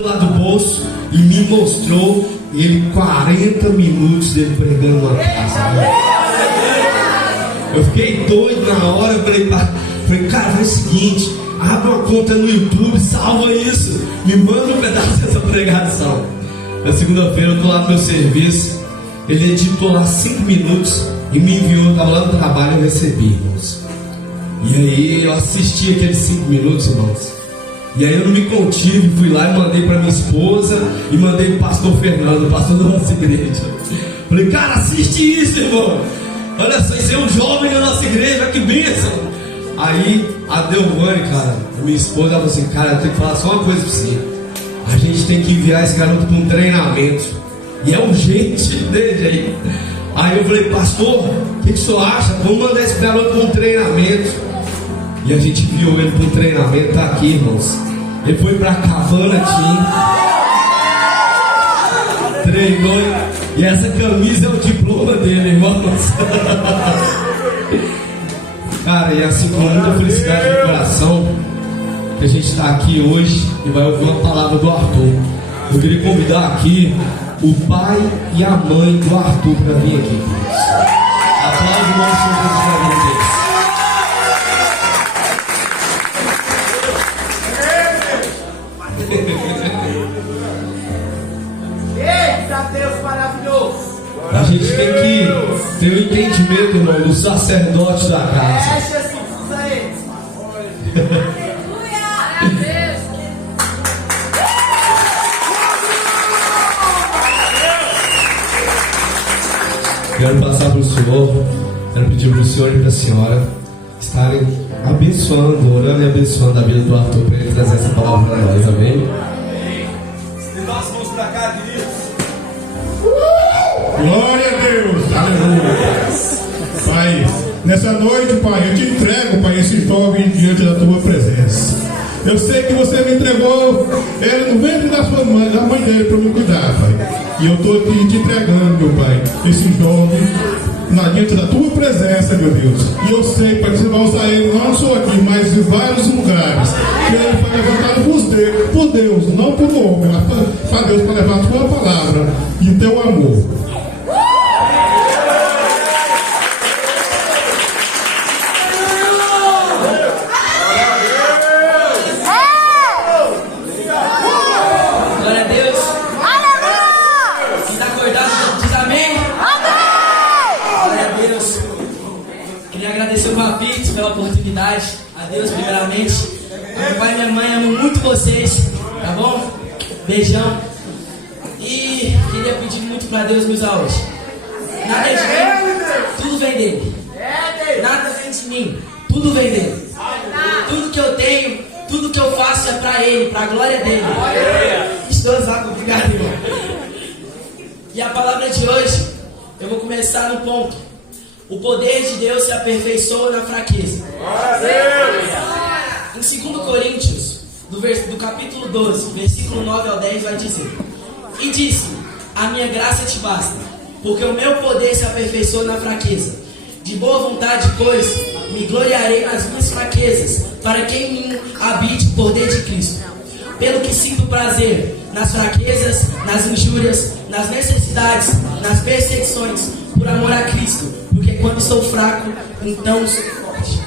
lá do bolso e me mostrou ele 40 minutos dele pregando uma casa. Eu fiquei doido na hora. Eu falei, cara, faz o seguinte, abre uma conta no YouTube, salva isso, me manda um pedaço dessa pregação. Na segunda-feira eu tô lá no meu serviço, ele editou lá 5 minutos e me enviou. Eu estava lá no trabalho e eu recebi, irmãos. E aí eu assisti aqueles 5 minutos, irmãos. E aí eu não me contive, fui lá e mandei para minha esposa e mandei para o pastor Fernando, pastor da nossa igreja. Falei, cara, assiste isso, irmão. Olha só, isso é um jovem da nossa igreja, que bênção. Aí a Delvane, cara, a minha esposa, ela falou assim, cara, eu tenho que falar só uma coisa para você. A gente tem que enviar esse garoto para um treinamento. E é urgente dele aí. Aí eu falei, pastor, o que o senhor acha? Vamos mandar esse garoto para um treinamento. E a gente enviou ele para um treinamento, tá aqui, irmãos. Ele foi para Cabana Team, treinou, e essa camisa é o diploma dele, irmãos. Cara, e assim, com muita felicidade no coração, que a gente está aqui hoje e vai ouvir uma palavra do Arthur. Eu queria convidar aqui o pai e a mãe do Arthur para vir aqui. Aplausos, nosso Deus. Eita Deus maravilhoso! A gente tem que ter o entendimento, irmão, do sacerdote da casa. Fecha Jesus aí! Quero passar para o senhor, quero pedir para o senhor e para a senhora estarem abençoando, orando e abençoando a vida do Arthur para ele trazer essa palavra para nós, amém? E nós vamos para cá, queridos. Glória a Deus, aleluia. Pai, nessa noite, Pai, eu te entrego, Pai, esse jovem diante da tua presença. Eu sei que você me entregou ele no ventre da sua mãe, da mãe dele, para me cuidar, Pai. E eu estou aqui te entregando, meu Pai, esse jovem diante da tua presença, meu Deus. E eu sei, Pai, que você vai usar ele não só aqui, mas em vários lugares. Que ele foi levantado por Deus, não por homem, mas para Deus, para levar a tua palavra e o teu amor. Pela oportunidade, a Deus primeiramente. Meu pai e minha mãe amam muito vocês, tá bom? Beijão. E queria pedir muito pra Deus me usar hoje. Nada é de mim, tudo vem dele. Nada vem de mim, tudo vem dele. Tudo que eu tenho, tudo que eu faço é pra ele, pra glória dele. Estou usando, obrigado, irmão. E a palavra de hoje, eu vou começar no ponto. O poder de Deus se aperfeiçoa na fraqueza. Em 2 Coríntios, do capítulo 12, versículo 9 ao 10, vai dizer: E disse: A minha graça te basta, porque o meu poder se aperfeiçoa na fraqueza. De boa vontade, pois, me gloriarei nas minhas fraquezas, para que em mim habite o poder de Cristo. Pelo que sinto prazer nas fraquezas, nas injúrias, nas necessidades, nas perseguições, por amor a Cristo. Porque quando sou fraco, então sou forte.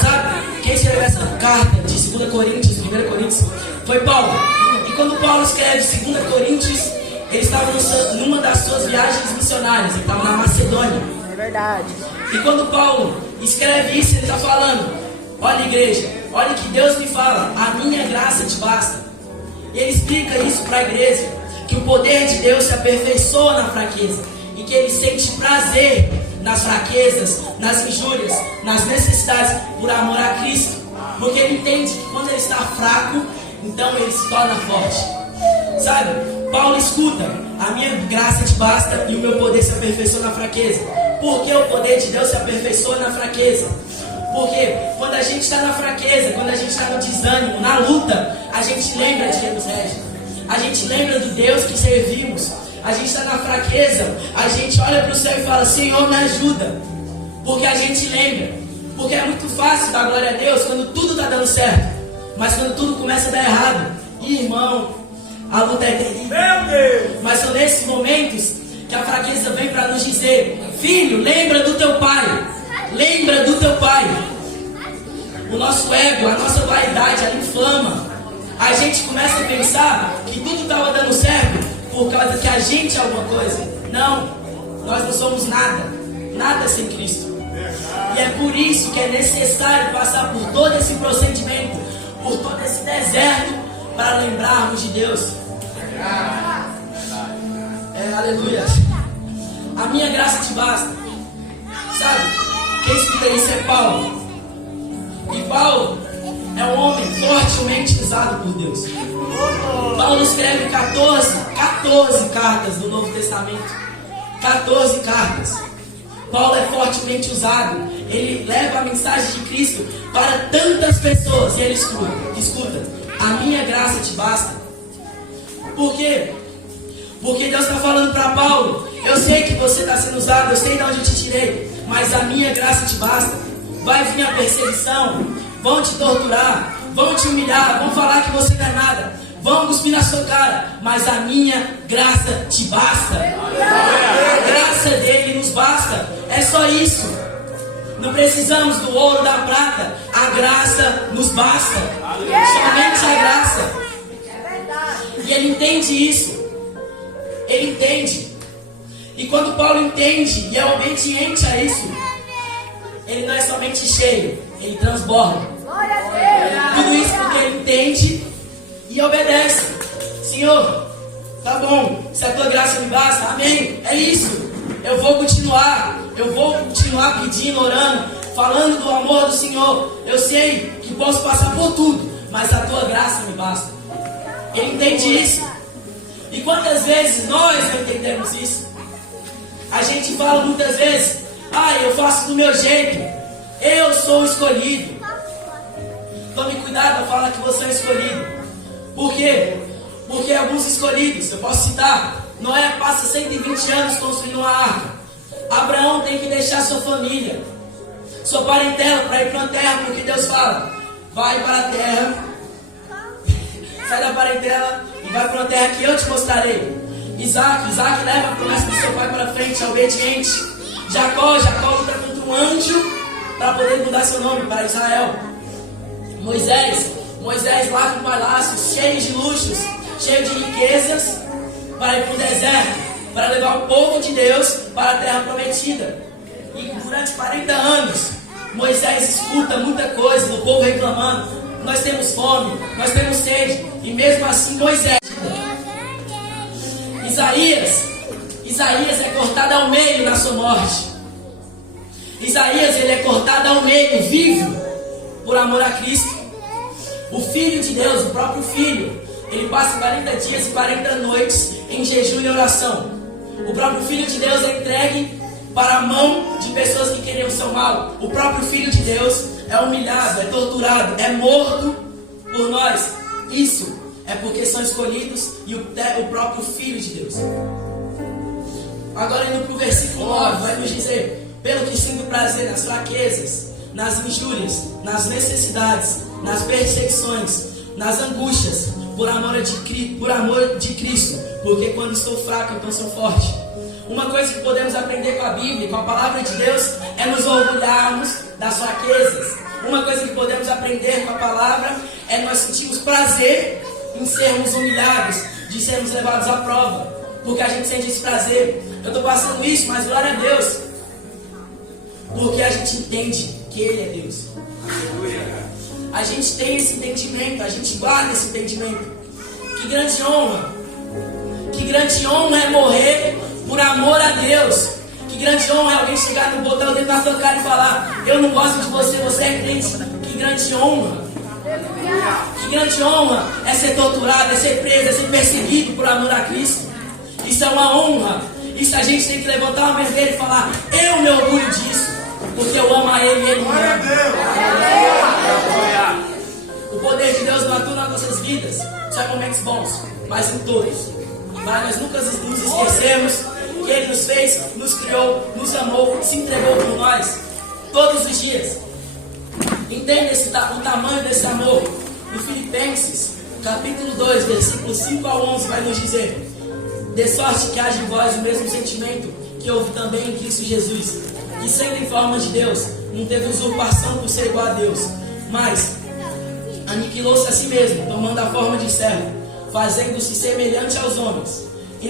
Sabe, quem escreveu essa carta de 2 Coríntios, 1 Coríntios, foi Paulo. E quando Paulo escreve 2 Coríntios, ele estava numa das suas viagens missionárias. Ele estava na Macedônia. É verdade. E quando Paulo escreve isso, ele está falando: olha, igreja, olha que Deus me fala, a minha graça te basta. E ele explica isso para a igreja, que o poder de Deus se aperfeiçoa na fraqueza. E que ele sente prazer nas fraquezas, nas injúrias, nas necessidades, por amor a Cristo. Porque ele entende que quando ele está fraco, então ele se torna forte. Sabe, Paulo escuta: a minha graça te basta e o meu poder se aperfeiçoa na fraqueza. Por que o poder de Deus se aperfeiçoa na fraqueza? Porque quando a gente está na fraqueza, quando a gente está no desânimo, na luta, a gente lembra de quem nos rege. A gente lembra do Deus que servimos. A gente está na fraqueza, a gente olha para o céu e fala: Senhor, me ajuda. Porque a gente lembra. Porque é muito fácil dar glória a Deus quando tudo está dando certo. Mas quando tudo começa a dar errado, irmão, a luta é terrível. Meu Deus! Mas são nesses momentos que a fraqueza vem para nos dizer: filho, lembra do teu pai. Lembra do teu pai. O nosso ego, a nossa vaidade, ela inflama. A gente começa a pensar que tudo estava dando certo por causa que a gente é alguma coisa. Não, nós não somos nada. Nada sem Cristo. E é por isso que é necessário passar por todo esse procedimento, por todo esse deserto, para lembrarmos de Deus. Aleluia. A minha graça te basta. Sabe? Quem escuta isso é Paulo. E Paulo é um homem fortemente usado por Deus. Paulo escreve 14 cartas do Novo Testamento. 14 cartas. Paulo é fortemente usado. Ele leva a mensagem de Cristo para tantas pessoas. E ele escuta: a minha graça te basta. Por quê? Porque Deus está falando para Paulo: eu sei que você está sendo usado, eu sei de onde eu te tirei, mas a minha graça te basta. Vai vir a perseguição, vão te torturar, vão te humilhar, vão falar que você não é nada, vão cuspir na sua cara, mas a minha graça te basta. A graça dele nos basta. É só isso. Não precisamos do ouro, da prata. A graça nos basta. Somente a graça. E ele entende isso. Ele entende. E quando Paulo entende e é obediente a isso, ele não é somente cheio, ele transborda. Tudo isso porque ele entende e obedece. Senhor, tá bom, se a tua graça me basta, amém, é isso. Eu vou continuar pedindo, orando, falando do amor do Senhor. Eu sei que posso passar por tudo, mas a tua graça me basta. Ele entende isso. E quantas vezes nós não entendemos isso? A gente fala muitas vezes: eu faço do meu jeito, eu sou o escolhido. Tome cuidado ao falar que você é escolhido. Por quê? Porque alguns escolhidos, eu posso citar: Noé passa 120 anos construindo uma arca. Abraão tem que deixar sua família, sua parentela, para ir para uma terra, porque Deus fala: vai para a terra, sai da parentela e vai para uma terra que eu te mostrarei. Isaac leva a promessa do seu pai para frente, é obediente. Jacó luta contra um anjo para poder mudar seu nome para Israel. Moisés lá com o palácio, cheio de luxos, cheio de riquezas, para ir para o deserto, para levar o povo de Deus para a terra prometida. E durante 40 anos, Moisés escuta muita coisa do povo reclamando: nós temos fome, nós temos sede. E mesmo assim Moisés. Isaías é cortado ao meio na sua morte. Isaías, ele é cortado ao meio, vivo, por amor a Cristo. O Filho de Deus, o próprio Filho, ele passa 40 dias e 40 noites em jejum e oração. O próprio Filho de Deus é entregue para a mão de pessoas que queriam o seu mal. O próprio Filho de Deus é humilhado, é torturado, é morto por nós. Isso é porque são escolhidos e o próprio Filho de Deus. Agora indo para o versículo 9, vai nos dizer: pelo que sinto prazer nas fraquezas, nas injúrias, nas necessidades, nas perseguições, nas angústias, por amor de Cristo, porque quando estou fraco, então sou forte. Uma coisa que podemos aprender com a Bíblia, com a palavra de Deus, é nos orgulharmos das fraquezas. Uma coisa que podemos aprender com a palavra é nós sentirmos prazer em sermos humilhados, de sermos levados à prova, porque a gente sente esse prazer. Eu estou passando isso, mas glória a Deus, porque a gente entende que Ele é Deus. A gente tem esse entendimento, a gente guarda esse entendimento. Que grande honra é morrer por amor a Deus. Que grande honra é alguém chegar no botão dentro da sua cara e falar: eu não gosto de você, você é crente. Que grande honra. Que grande honra é ser torturado, é ser preso, é ser perseguido por amor a Cristo. Isso é uma honra. Isso a gente tem que levantar uma bandeira e falar: eu me orgulho disso, porque eu amo a Ele e Ele me ama. O poder de Deus não atua nas nossas vidas só em momentos bons, mas em todos. Para nós nunca nos esquecermos que Ele nos fez, nos criou, nos amou, se entregou por nós todos os dias. Entenda o tamanho desse amor. Em Filipenses, capítulo 2, versículos 5 a 11, vai nos dizer: de sorte que haja em vós o mesmo sentimento que houve também em Cristo Jesus, que sendo em forma de Deus, não teve usurpação por ser igual a Deus, mas aniquilou-se a si mesmo, tomando a forma de servo, fazendo-se semelhante aos homens, e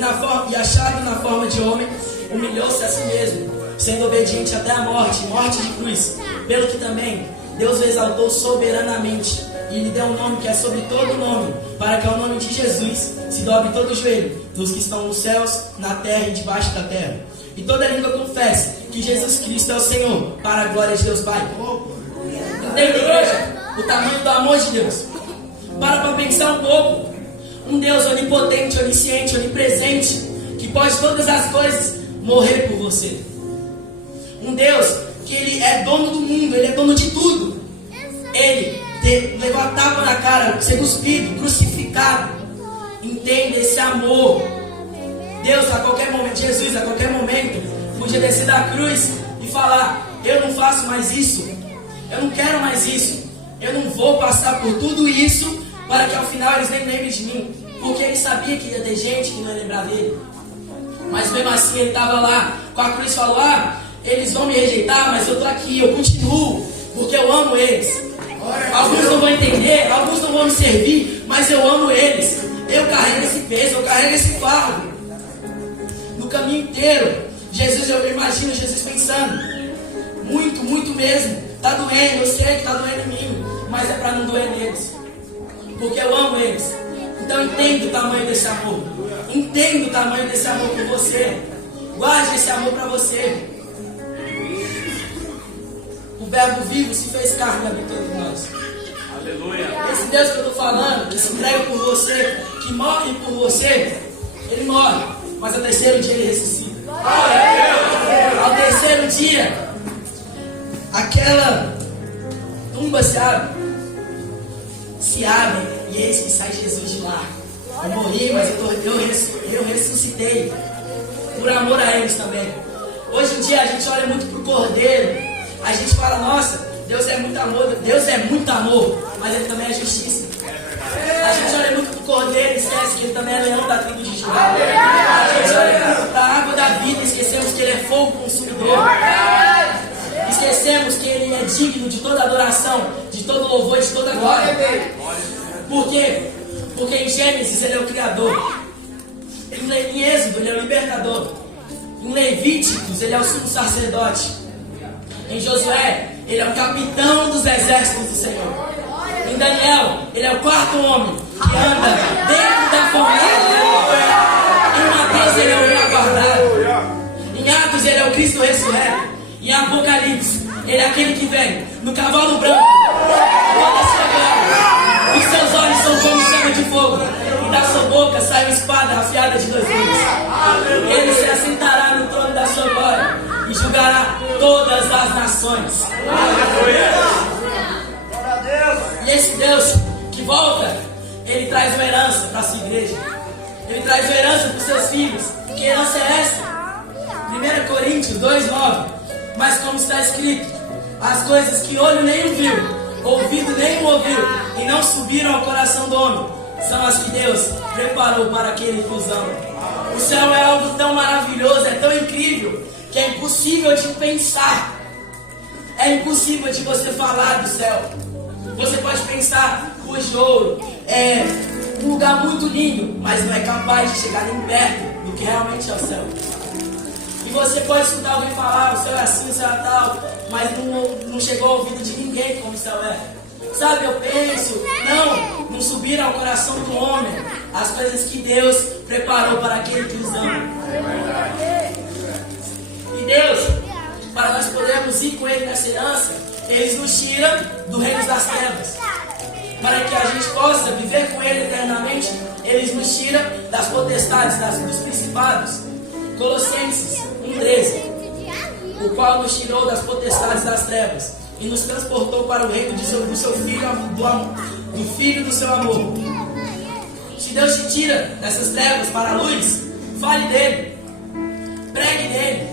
achado na forma de homem, humilhou-se a si mesmo, sendo obediente até a morte, morte de cruz, pelo que também Deus o exaltou soberanamente, e lhe deu um nome que é sobre todo nome, para que ao nome de Jesus se dobre todo o joelho, dos que estão nos céus, na terra e debaixo da terra, e toda língua confesse que Jesus Cristo é o Senhor, para a glória de Deus Pai. Entende, igreja, o tamanho do amor de Deus? Para pensar um pouco. Um Deus onipotente, onisciente, onipresente, que pode todas as coisas, morrer por você. Um Deus que Ele é dono do mundo, Ele é dono de tudo. Ele levou a tapa na cara, ser cuspido, crucificado. Entenda esse amor. Deus a qualquer momento, Jesus a qualquer momento, podia descer da cruz e falar: eu não faço mais isso, eu não quero mais isso, eu não vou passar por tudo isso para que ao final eles nem lembrem de mim, porque ele sabia que ia ter gente que não ia lembrar dele. Mas mesmo assim ele estava lá com a cruz e falou: eles vão me rejeitar, mas eu estou aqui, eu continuo, porque eu amo eles. Alguns não vão entender, alguns não vão me servir, mas eu amo eles. Eu carrego esse peso, eu carrego esse fardo. No caminho inteiro, Jesus, eu imagino Jesus pensando: muito, muito mesmo, está doendo, eu sei que está doendo em mim, mas é para não doer neles, porque eu amo eles. Então entenda o tamanho desse amor. Entenda o tamanho desse amor por você. Guarde esse amor para você. O verbo vivo se fez carne e habitou entre nós. Aleluia. Esse Deus que eu estou falando, que se entrega por você, que morre por você, Ele morre, mas ao terceiro dia Ele ressuscita. Ao terceiro dia, aquela tumba se abre, e eis que sai Jesus de lá. Eu morri, mas eu ressuscitei por amor a eles também. Hoje em dia a gente olha muito para o Cordeiro. A gente fala: nossa, Deus é muito amor, mas Ele também é justiça. A gente olha muito para o Cordeiro e esquece que Ele também é leão da tribo de Judá. A gente olha para a água da vida e esquecemos que Ele é fogo consumidor. Esquecemos que Ele é digno de toda adoração, de todo louvor, de toda glória. Por quê? Porque em Gênesis Ele é o Criador. Em Êxodo Ele é o Libertador. Em Levíticos Ele é o sumo sacerdote. Em Josué Ele é o capitão dos exércitos do Senhor. Em Daniel Ele é o quarto homem que anda dentro da família de Deus. Em Mateus Ele é o aguardado. Em Atos Ele é o Cristo ressurreto. Em Apocalipse Ele é aquele que vem no cavalo branco, toda a sua glória. Os seus olhos são como chama de fogo, e da sua boca sai uma espada afiada de 2 gumes. Ele se assentará no trono da sua glória e julgará todas as nações. E esse Deus que volta, Ele traz uma herança para a sua igreja. Ele traz uma herança para os seus filhos. Que herança é essa? 1 Coríntios 2:9. Mas como está escrito: as coisas que olho nenhum viu, ouvido nenhum ouviu, e não subiram ao coração do homem, são as que Deus preparou para aquele que os ama. O céu é algo tão maravilhoso, é tão incrível, que é impossível de pensar. É impossível de você falar do céu. Você pode pensar o ouro, é um lugar muito lindo, mas não é capaz de chegar nem perto do que realmente é o céu. E você pode escutar alguém falar: o céu é assim, o céu é tal, mas não chegou ao ouvido de ninguém como o céu é. Sabe, eu penso, não subiram ao coração do homem as coisas que Deus preparou para aquele que os ama. E Deus, para nós podermos ir com Ele nessa herança, Ele nos tira do reino das trevas. Para que a gente possa viver com Ele eternamente, Ele nos tira das potestades, dos principados. Colossenses 1:13, o qual nos tirou das potestades das trevas e nos transportou para o reino do seu Filho, do Filho do seu amor. Se Deus te tira dessas trevas para a luz, fale dele, pregue nele,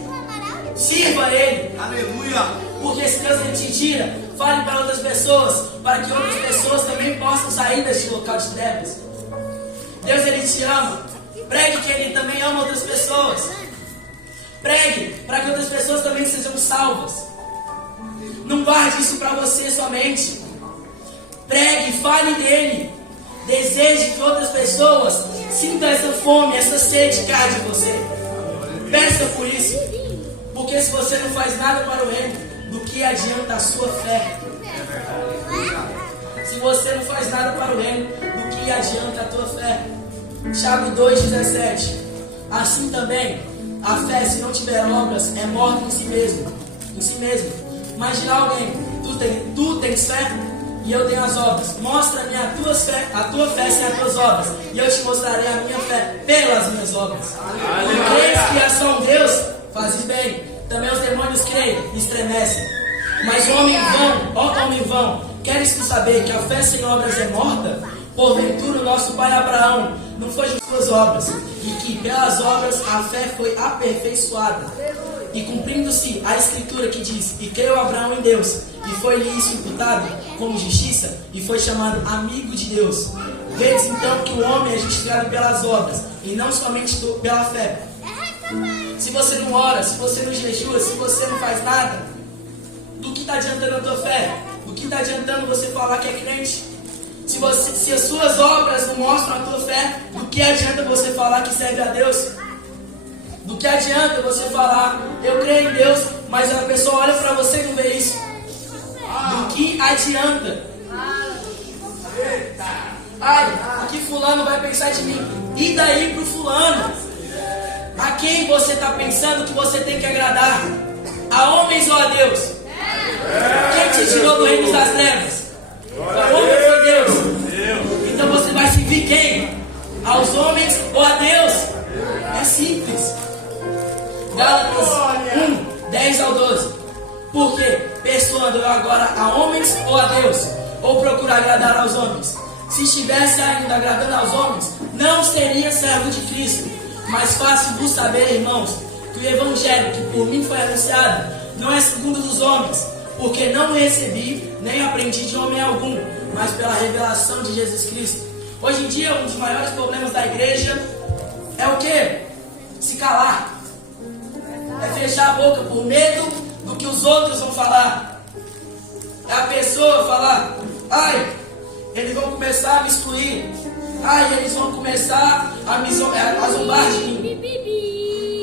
sirva a ele. Aleluia. Porque se Deus ele te tira Fale para outras pessoas, para que outras pessoas também possam sair deste local de trevas. Deus, Ele te ama. Pregue que Ele também ama outras pessoas. Pregue para que outras pessoas também sejam salvas. Não guarde isso para você somente. Pregue, fale dele. Deseje que outras pessoas sintam essa fome, essa sede que há de você. Peça por isso. Porque se você não faz nada para o reino, do que adianta a sua fé? Se você não faz nada para o reino, do que adianta a tua fé? Tiago 2,17. Assim também, a fé, se não tiver obras, é morta em si mesmo. Em si mesmo. Imagina alguém, tu tens fé e eu tenho as obras. Mostra-me a tua fé sem as tuas obras, e eu te mostrarei a minha fé pelas minhas obras. Creis que há só um Deus? Fazes bem. Também os demônios creem e estremecem. Mas homem vão, ó homem vão, queres tu saber que a fé sem obras é morta? Porventura o nosso pai Abraão não foi de suas obras, e que pelas obras a fé foi aperfeiçoada. E cumprindo-se a escritura que diz: e creu Abraão em Deus, e foi-lhe isso imputado como justiça, e foi chamado amigo de Deus. Vedes então que o homem é justificado pelas obras, e não somente pela fé. Se você não ora, se você não jejua, se você não faz nada, do que está adiantando a tua fé? Do que está adiantando você falar que é crente? Se as suas obras não mostram a tua fé, do que adianta você falar que serve a Deus? Do que adianta você falar, eu creio em Deus, mas a pessoa olha para você e não vê isso? Do que adianta? Ai, o que fulano vai pensar de mim? E daí pro fulano? A quem você está pensando que você tem que agradar? A homens ou a Deus? Quem te tirou do reino das trevas? Foi homem ou foi Deus? Então você vai servir quem? Aos homens ou a Deus? É simples. Gálatas 1, 10 ao 12. Por quê? Persuando eu agora a homens ou a Deus? Ou procuro agradar aos homens? Se estivesse ainda agradando aos homens, não seria servo de Cristo. Mas faço-vos saber, irmãos, que o evangelho que por mim foi anunciado não é segundo dos homens, porque não o recebi, nem aprendi de homem algum, mas pela revelação de Jesus Cristo. Hoje em dia, um dos maiores problemas da igreja é o quê? Se calar. É fechar a boca por medo do que os outros vão falar. É a pessoa falar, ai, eles vão começar a me excluir. Ai, eles vão começar a zombar de mim.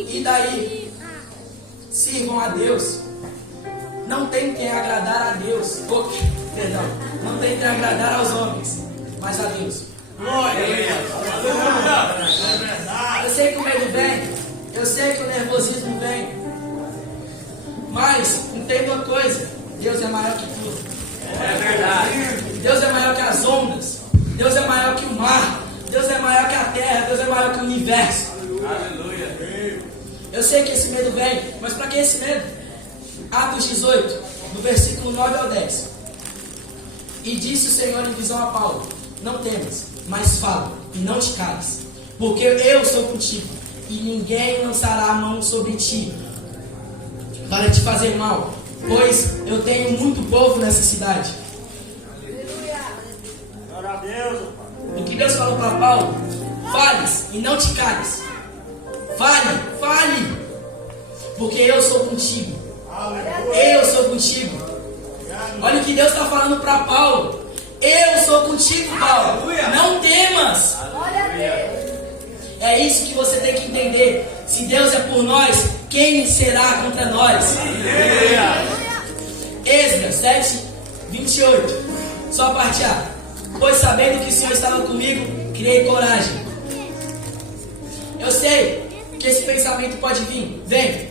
E daí? Sirvam a Deus. Não tentem agradar a Deus. Perdão. Não tentem agradar aos homens, mas a Deus. Eu sei que o medo vem. Eu sei que o nervosismo vem. Mas, entenda uma coisa. Deus é maior que tudo. É verdade. Deus é maior que as ondas. Deus é maior que o mar. Deus é maior que a terra. Deus é maior que o universo. Aleluia. Eu sei que esse medo vem, mas para que esse medo? Atos 18, do versículo 9 ao 10. E disse o Senhor em visão a Paulo: não temas, mas fala e não te cales, porque eu sou contigo, e ninguém lançará a mão sobre ti para te fazer mal, pois eu tenho muito povo nessa cidade. Glória a Deus. O que Deus falou para Paulo: fales e não te cales. Fale, porque eu sou contigo. Eu sou contigo. Olha o que Deus está falando para Paulo: eu sou contigo, Paulo. Não temas. É isso que você tem que entender. Se Deus é por nós, quem será contra nós? Esdras 7, 28. Só a parte A. Pois sabendo que o Senhor estava comigo, criei coragem. Eu sei que esse pensamento pode vir. Vem.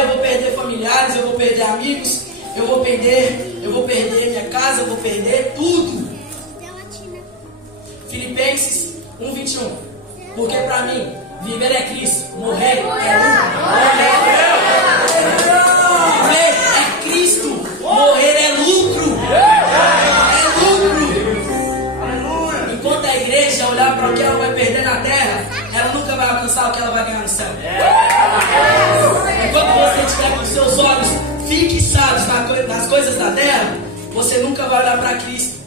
Eu vou perder familiares, eu vou perder amigos, eu vou perder minha casa, eu vou perder tudo. Filipenses 1:21. Porque para mim, viver é Cristo, morrer é lucro. Viver é Cristo, morrer é lucro. Enquanto a igreja olhar para o que ela vai perder na terra, ela nunca vai alcançar o que ela vai ganhar no céu. Enquanto você estiver com seus olhos fixados nas coisas da terra, você nunca vai olhar para Cristo.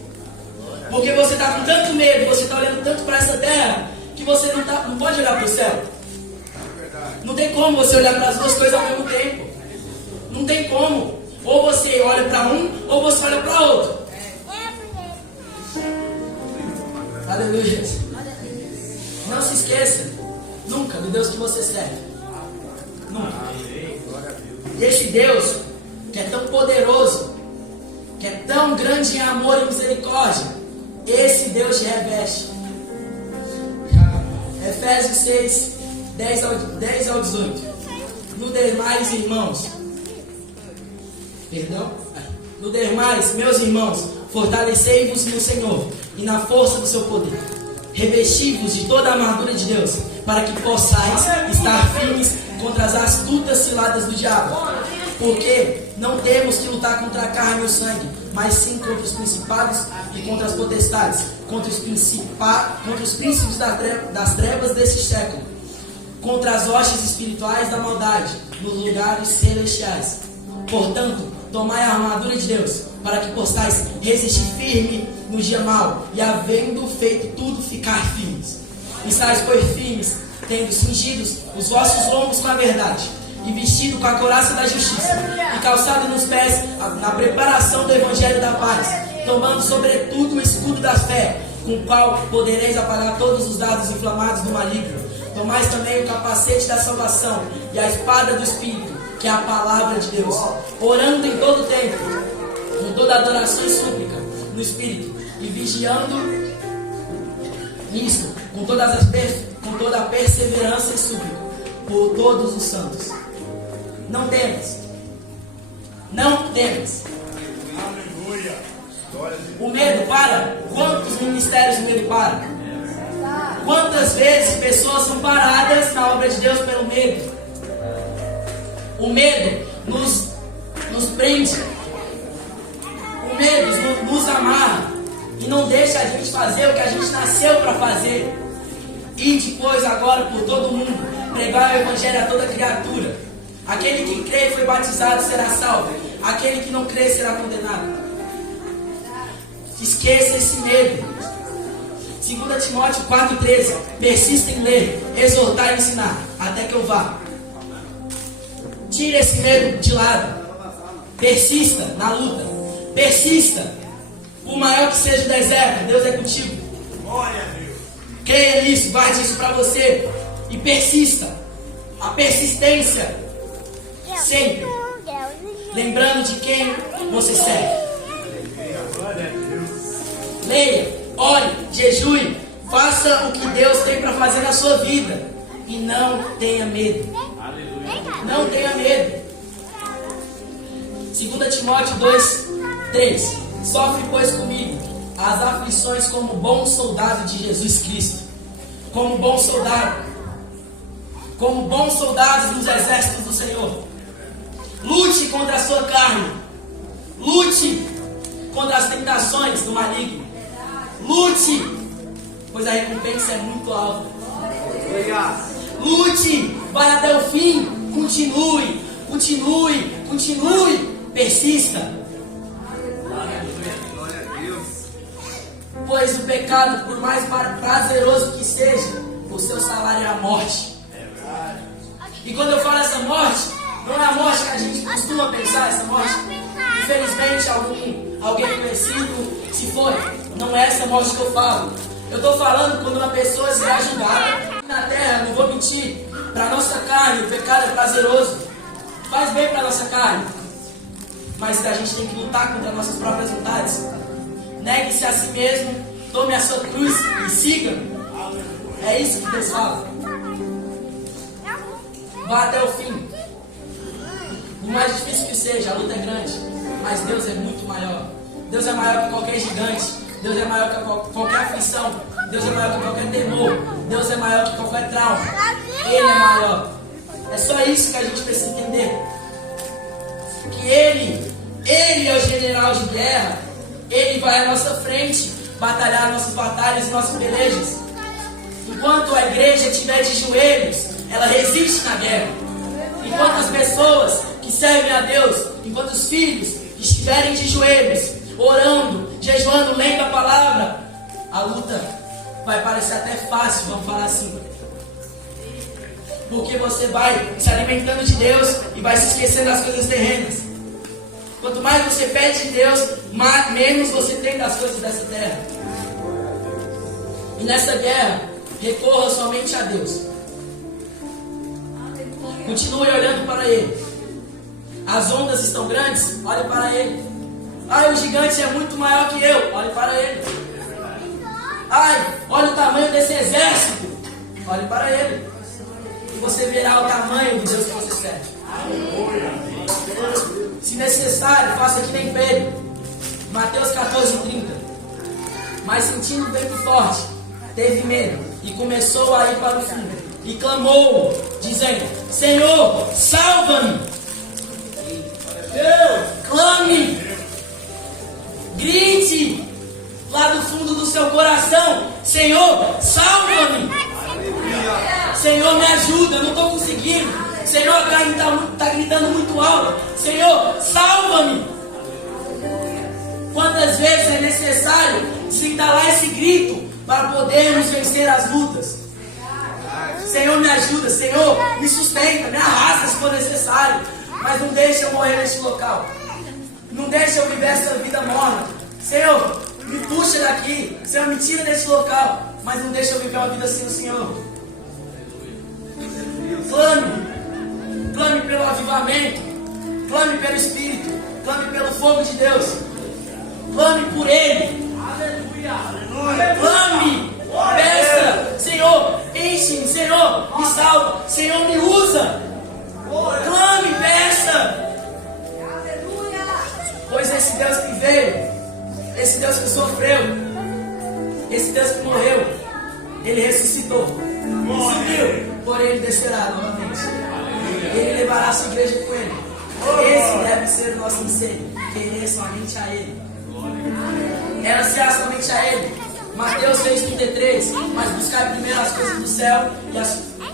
Porque você está com tanto medo, você está olhando tanto para essa terra, que você não pode olhar para o céu. Não tem como você olhar para as duas coisas ao mesmo tempo. Não tem como. Ou você olha para um, ou você olha para outro. Aleluia. Não se esqueça nunca do Deus que você serve. Nunca. Esse Deus que é tão poderoso, que é tão grande em amor e misericórdia, esse Deus te reveste. Efésios 6, 10 ao 18. No demais, irmãos, no demais, meus irmãos, fortalecei-vos no Senhor e na força do seu poder. Revesti-vos de toda a armadura de Deus, para que possais estar firmes contra as astutas ciladas do diabo. Porque não temos que lutar contra a carne e o sangue, mas sim contra os principados e contra as potestades, contra os príncipes das trevas desse século, contra as hostes espirituais da maldade nos lugares celestiais. Portanto, tomai a armadura de Deus, para que possais resistir firme no dia mau, e havendo feito tudo, ficar firmes. Estais, pois, firmes, tendo cingidos os vossos lombos com a verdade, e vestido com a couraça da justiça, e calçado nos pés na preparação do evangelho da paz, tomando sobretudo o escudo da fé, com o qual podereis apagar todos os dardos inflamados do maligno. Tomais também o capacete da salvação e a espada do Espírito, que é a palavra de Deus, orando em todo tempo, com toda adoração e súplica no Espírito, e vigiando nisto, com toda a perseverança e súplica por todos os santos. Não temas. Não temas. Aleluia. O medo para? Quantos ministérios o medo para? Quantas vezes pessoas são paradas na obra de Deus pelo medo? O medo nos prende. O medo nos amarra e não deixa a gente fazer o que a gente nasceu para fazer. E depois, agora, por todo mundo, pregar o evangelho a toda criatura. Aquele que crê e foi batizado será salvo. Aquele que não crê será condenado. Esqueça esse medo. 2 Timóteo 4,13. Persista em ler, exortar e ensinar, até que eu vá. Tire esse medo de lado. Persista na luta. Persista. Por maior que seja o deserto, Deus é contigo. Glória a Deus. Creia nisso, guarde isso para você. E persista. A persistência. Sempre. Lembrando de quem você serve. Leia, ore, jejue. Faça o que Deus tem para fazer na sua vida. E não tenha medo. Não tenha medo. 2 Timóteo 2:3. Sofre, pois, comigo as aflições como bom soldado de Jesus Cristo. Como bom soldado. Como bons soldados dos exércitos do Senhor. Lute contra a sua carne. Lute contra as tentações do maligno. Lute, pois a recompensa é muito alta. Lute, vai até o fim. Continue, continue, continue. Persista. Pois o pecado, por mais prazeroso que seja, o seu salário é a morte. E quando eu falo essa morte, não é a morte que a gente costuma pensar, essa morte. Infelizmente, alguém conhecido se foi. Não é essa morte que eu falo. Eu estou falando quando uma pessoa será julgada. Na terra, não vou mentir, para a nossa carne, o pecado é prazeroso. Faz bem para a nossa carne. Mas a gente tem que lutar contra nossas próprias vontades. Negue-se a si mesmo, tome a sua cruz e siga-me. É isso que Deus fala. Vá até o fim. Por mais difícil que seja, a luta é grande. Mas Deus é muito maior. Deus é maior que qualquer gigante. Deus é maior que qualquer aflição. Deus é maior que qualquer temor. Deus é maior que qualquer trauma. Ele é maior. É só isso que a gente precisa entender. Que Ele é o general de guerra. Ele vai à nossa frente batalhar nossas batalhas e nossas pelejas. Enquanto a igreja estiver de joelhos, ela resiste na guerra. Enquanto as pessoas que servem a Deus, enquanto os filhos estiverem de joelhos, orando, jejuando, lendo a palavra, a luta vai parecer até fácil, vamos falar assim. Porque você vai se alimentando de Deus e vai se esquecendo das coisas terrenas. Quanto mais você pede de Deus, menos você tem das coisas dessa terra. E nessa guerra, recorra somente a Deus. Continue olhando para Ele. As ondas estão grandes, olhe para Ele. Ai, o gigante é muito maior que eu, olhe para Ele. Ai, olha o tamanho desse exército, olhe para Ele. E você verá o tamanho de Deus que você serve. Se necessário, faça que nem Pedro. Mateus 14:30. Mas sentindo o vento forte, teve medo e começou a ir para o fundo. E clamou, dizendo: Senhor, salva-me. Clame, grite lá do fundo do seu coração: Senhor, salva-me. Senhor, me ajuda, eu não estou conseguindo. Senhor, a carne está gritando muito alto. Senhor, salva-me. Quantas vezes é necessário desendalar esse grito para podermos vencer as lutas? Senhor, me ajuda. Senhor, me sustenta, me arrasta se for necessário. Mas não deixe eu morrer neste local. Não deixe eu viver essa vida morna. Senhor, me puxa daqui. Senhor, me tira desse local. Mas não deixe eu viver uma vida sem o Senhor. Clame pelo avivamento. Clame pelo Espírito. Clame pelo fogo de Deus. Clame por Ele. Clame. Peça. Senhor, enche-me. Senhor, me salva. Senhor, me usa. Clame, peça. Pois esse Deus que veio, esse Deus que sofreu, esse Deus que morreu, Ele ressuscitou. Subiu, porém Ele descerá novamente. Ele levará a sua igreja com Ele. Esse deve ser o nosso anseio. Querer somente a Ele. É ansiar somente a Ele. Mateus 6,33. Mas buscar primeiro as coisas do céu e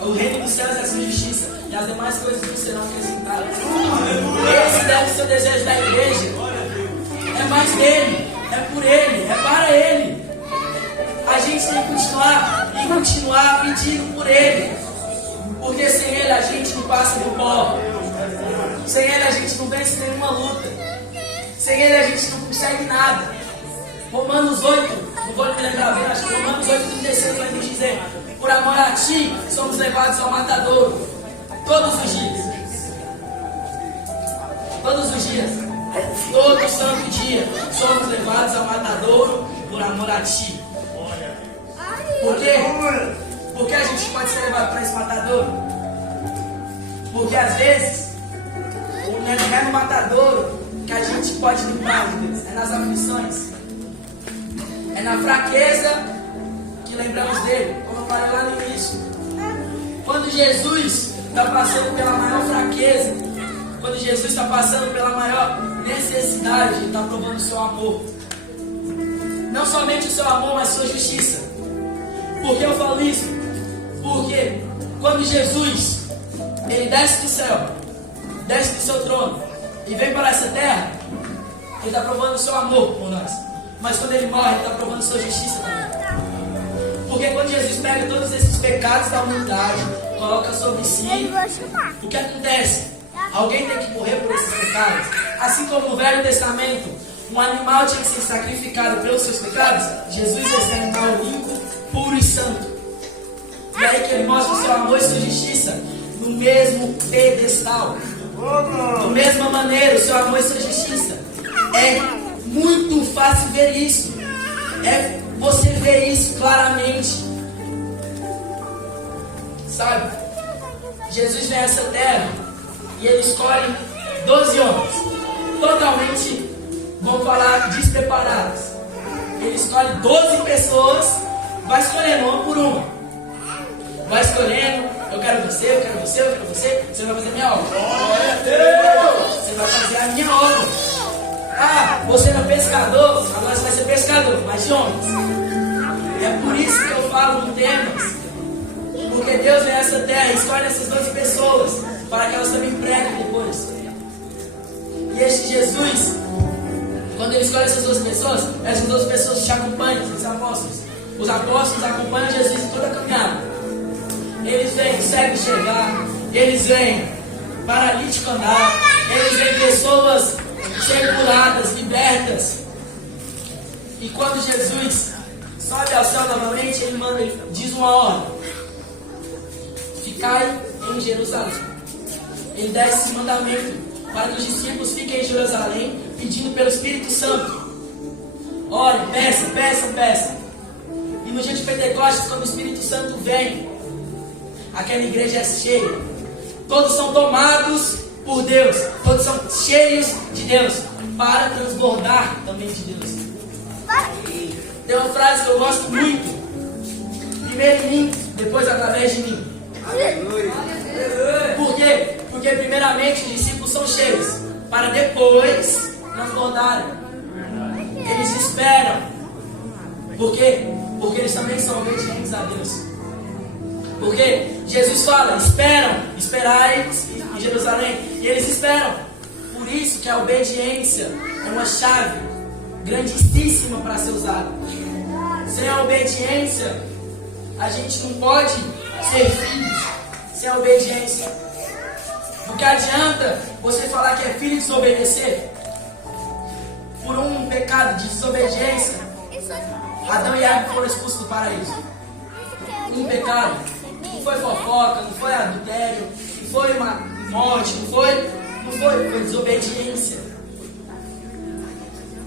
o reino dos céus e a sua justiça, e as demais coisas não serão acrescentadas. Esse deve ser o desejo da igreja. É mais dele, é por Ele, é para Ele. A gente tem que continuar pedindo por Ele. Porque sem Ele a gente não passa do pó. Sem Ele a gente não vence nenhuma luta. Sem Ele a gente não consegue nada. Romanos 8, não vou me lembrar bem, acho que Romanos 8,36 vai nos dizer: por amor a Ti somos levados ao matadouro. Todos os dias. Todos os dias. Todo santo dia somos levados ao matadouro por amor a Ti. Por quê? Por que a gente pode ser levado para esse matadouro? Porque às vezes não é no matadouro que a gente pode limpar, Deus. É nas aflições. É na fraqueza que lembramos dele. Como eu falei lá no início. Quando Jesus está passando pela maior fraqueza, quando Jesus está passando pela maior necessidade, Ele está provando o seu amor. Não somente o seu amor, mas a sua justiça. Por que eu falo isso? Porque quando Jesus Ele desce do céu, desce do seu trono e vem para essa terra, Ele está provando o seu amor por nós. Mas quando Ele morre, Ele está provando a sua justiça também. Porque quando Jesus pega todos esses pecados da humanidade, coloca sobre si, o que acontece? Alguém tem que morrer por esses pecados. Assim como no Velho Testamento, um animal tinha que ser sacrificado pelos seus pecados, Jesus é esse animal limpo, puro e santo. E aí que Ele mostra o seu amor e sua justiça no mesmo pedestal. Da mesma maneira, o seu amor e sua justiça. É muito fácil ver isso. É você ver isso claramente. Sabe? Jesus vem a essa terra e Ele escolhe 12 homens, totalmente, vamos falar, despreparados. Ele escolhe 12 pessoas, vai escolhendo uma por uma. Vai escolhendo: eu quero você, eu quero você, eu quero você. Você vai fazer a minha obra. Você vai fazer a minha obra. Ah, você era pescador, agora você vai ser pescador, mas de homens. É por isso que eu falo no temas. Porque Deus vem a essa terra e escolhe essas 12 pessoas para que elas também preguem depois. E este Jesus, quando Quando ele escolhe essas duas pessoas te acompanham, os apóstolos. Os apóstolos acompanham Jesus em toda a caminhada. Eles veem cegos chegar, eles veem paralítico andar, eles veem pessoas ser curadas, libertas. E quando Jesus sobe ao céu novamente, ele diz uma ordem: ficai em Jerusalém. Ele dá esse mandamento para que os discípulos fiquem em Jerusalém, pedindo pelo Espírito Santo. Ore, peça. E no dia de Pentecostes, quando o Espírito Santo vem, aquela igreja é cheia. Todos são tomados por Deus. Todos são cheios de Deus, para transbordar também de Deus. Tem uma frase que eu gosto muito: primeiro em mim, depois através de mim. Por quê? Porque primeiramente os discípulos são cheios, para depois transbordarem. Eles esperam. Por quê? Porque eles também são obedientes a Deus. Porque Jesus fala: esperai em Jerusalém. E eles esperam. Por isso que a obediência é uma chave grandíssima para ser usada. Sem a obediência, a gente não pode ser filhos. Sem a obediência. Porque adianta você falar que é filho e desobedecer. Por um pecado de desobediência, Adão e Eva foram expulsos do paraíso. Um pecado. Não foi fofoca, não foi adultério, não foi uma morte, não foi desobediência.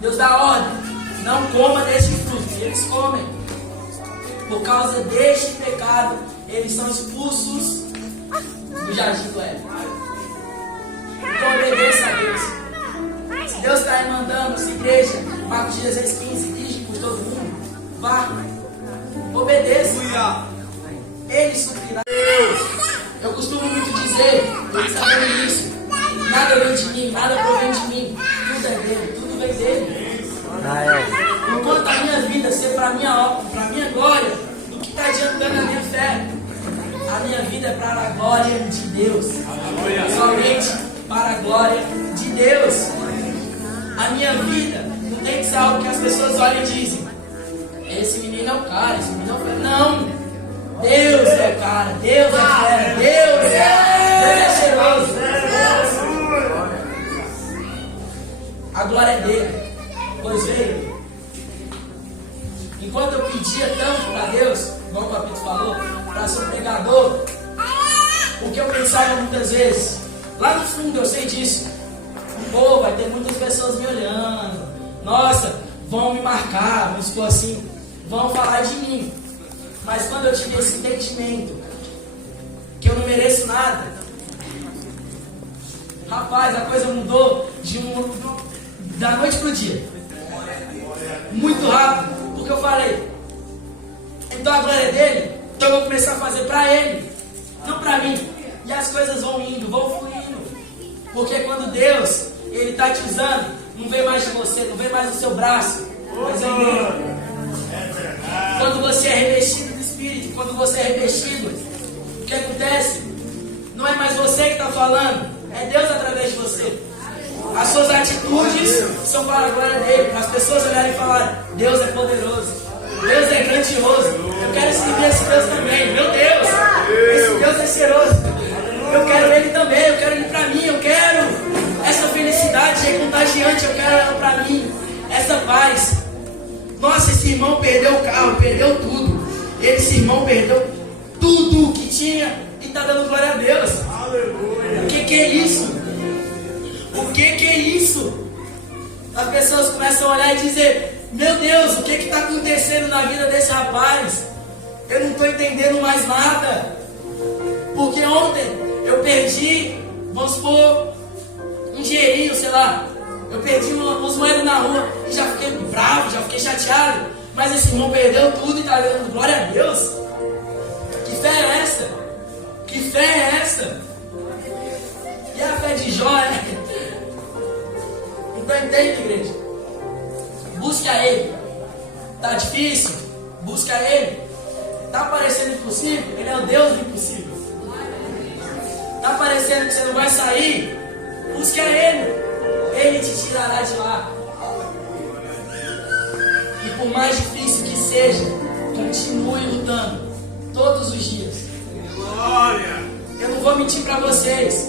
Deus dá ordem: não coma deste fruto. E eles comem. Por causa deste pecado, eles são expulsos do jardim do Éden. Então obedeça a Deus. Se Deus está aí mandando essa igreja, Marcos 16:15, dirige por todo mundo, vá, obedeça. Ele suprirá. Eu costumo muito dizer, eles sabem isso: nada vem de mim, nada provém de mim, tudo é dele, tudo vem dele. Enquanto a minha vida ser para a minha glória, do que está adiantando a minha fé, a minha vida é para a glória de Deus. Somente para a glória de Deus. A minha vida não tem que ser algo que as pessoas olhem e dizem: esse menino é o cara, esse menino é o cara. Não! Deus é o cara, Deus é fera, Deus é cheiroso. A glória é dele, pois veio. Enquanto eu pedia tanto para Deus, igual o Papito falou, para ser um pregador, o que eu pensava muitas vezes, lá no fundo eu sei disso: pô, vai ter muitas pessoas me olhando, nossa, vão me marcar, vamos supor assim, vão falar de mim. Mas quando eu tive esse entendimento que eu não mereço nada, rapaz, a coisa mudou da noite pro dia, muito rápido. Porque eu falei: então a glória é dele, então eu vou começar a fazer para ele, não para mim. E as coisas vão indo, vão fluindo. Porque quando Deus, ele está te usando, não vem mais de você, não vem mais do seu braço, mas vem dele. Quando você é revestido do Espírito, quando você é revestido, o que acontece? Não é mais você que está falando, é Deus através de você. As suas atitudes são para a glória dele. As pessoas olharem e falarem: Deus é poderoso, Deus é grandioso, eu quero seguir esse Deus também. Meu Deus, esse Deus é cheiroso, eu quero ele também, eu quero ele para mim. Eu quero essa felicidade é contagiante, eu quero ela para mim, essa paz. Nossa, esse irmão perdeu o carro, perdeu tudo. Esse irmão perdeu tudo que tinha e está dando glória a Deus. Aleluia. O que é isso? O que é isso? As pessoas começam a olhar e dizer: meu Deus, o que está acontecendo na vida desse rapaz? Eu não estou entendendo mais nada. Porque ontem eu perdi, vamos supor, um dinheirinho, sei lá. Eu perdi umas moedas na rua e já fiquei bravo, já fiquei chateado. Mas esse irmão perdeu tudo e está dando glória a Deus. Que fé é essa? Que fé é essa? E a fé de Jó é... Então entende, igreja? Busque a Ele. Tá difícil? Busque a Ele. Tá parecendo impossível? Ele é o Deus do impossível. Tá parecendo que você não vai sair? Busque a Ele. Ele te tirará de lá. por mais difícil que seja, continue lutando todos os dias. Glória. Eu não vou mentir para vocês.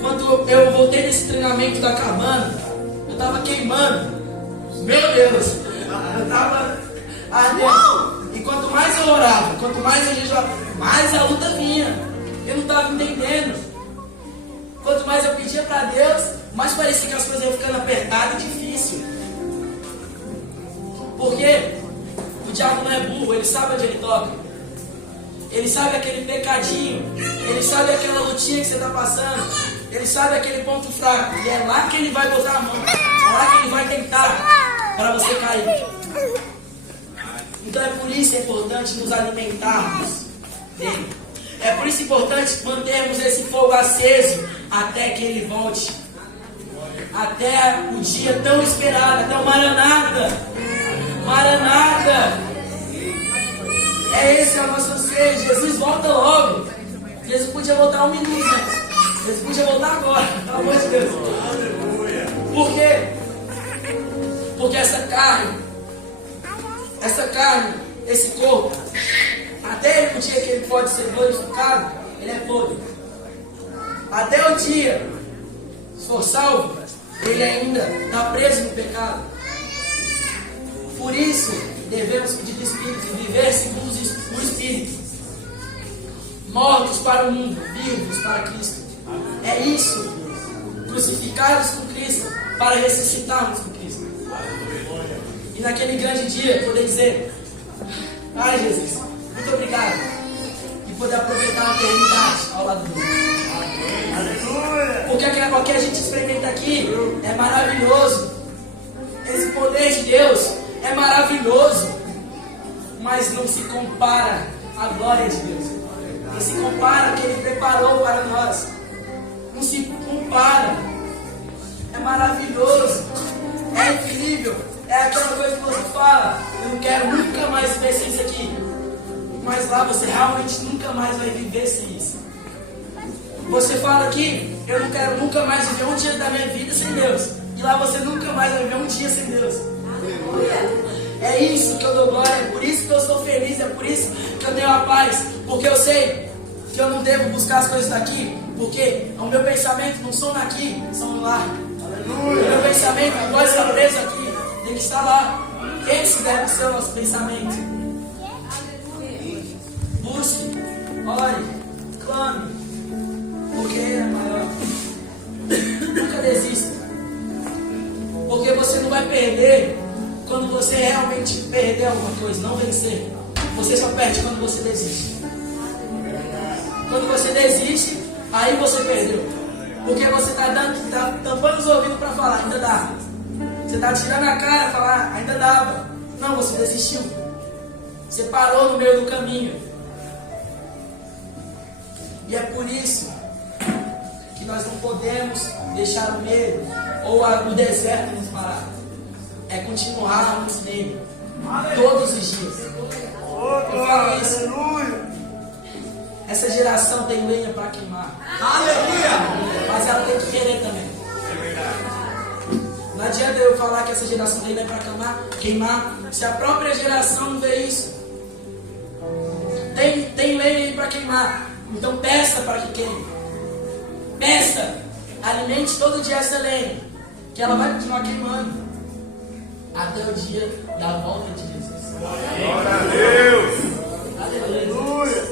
Quando eu voltei desse treinamento da cabana, eu tava queimando. Meu Deus, eu tava ardendo. E quanto mais eu orava, quanto mais eu jejuava, mais a luta vinha. Eu não tava entendendo. Quanto mais eu pedia para Deus, mais parecia que as coisas iam ficando apertadas e difícil. Porque o diabo não é burro, ele sabe onde ele toca. Ele sabe aquele pecadinho, ele sabe aquela lutinha que você está passando, ele sabe aquele ponto fraco, e é lá que ele vai botar a mão, é lá que ele vai tentar para você cair. Então é por isso importante nos alimentarmos dele. É por isso importante mantermos esse fogo aceso até que ele volte. Até o dia tão esperado, até o Maranata. Maranata. É esse o nosso anseio. Jesus volta logo. Jesus podia voltar um minuto, né? Jesus podia voltar agora, pelo amor de Deus. Por quê? Porque essa carne, esse corpo, até o dia que ele pode ser glorificado, ele é podre. Até o dia, se for salvo, ele ainda está preso no pecado. Por isso, devemos pedir do Espírito e viver segundo o Espírito. Mortos para o mundo, vivos para Cristo. É isso. Crucificados com Cristo para ressuscitarmos com Cristo. E naquele grande dia, poder dizer: ai, Jesus, muito obrigado. E poder aproveitar a eternidade ao lado do mundo. Porque o que a gente experimenta aqui é maravilhoso. Esse poder de Deus é maravilhoso, mas não se compara à glória de Deus. Não se compara ao que Ele preparou para nós. Não se compara. É maravilhoso. É incrível. É aquela coisa que você fala: eu não quero nunca mais ver isso aqui. Mas lá você realmente nunca mais vai viver isso. Você fala aqui: eu não quero nunca mais viver um dia da minha vida sem Deus. E lá você nunca mais vai viver um dia sem Deus. É isso que eu dou glória, é por isso que eu estou feliz, é por isso que eu tenho a paz. Porque eu sei que eu não devo buscar as coisas daqui, porque o meu pensamento não são daqui, são lá. O meu pensamento não pode estar preso aqui, tem que estar lá. Esse deve ser o nosso pensamento. Busque, ore, clame, porque Ele é maior. Nunca desista. Porque você não vai perder quando você realmente perder alguma coisa, não vencer. Você só perde quando você desiste. Quando você desiste, aí você perdeu. Porque você está tampando os ouvidos para falar: ainda dá. Você está tirando a cara e falar: ainda dava. Não, você desistiu. Você parou no meio do caminho. E é por isso que nós não podemos deixar o medo ou o deserto nos parar. É continuarmos nele todos os dias. Eu falo isso. Essa geração tem lenha para queimar. Aleluia! Mas ela tem que querer também. Não adianta eu falar que essa geração tem lenha para queimar, se a própria geração não vê isso. Tem lenha aí para queimar. Então peça para que queime. Peça. Alimente todo dia essa lenha, que ela vai continuar queimando até o dia da volta de Jesus. Glória a Deus! Aleluia!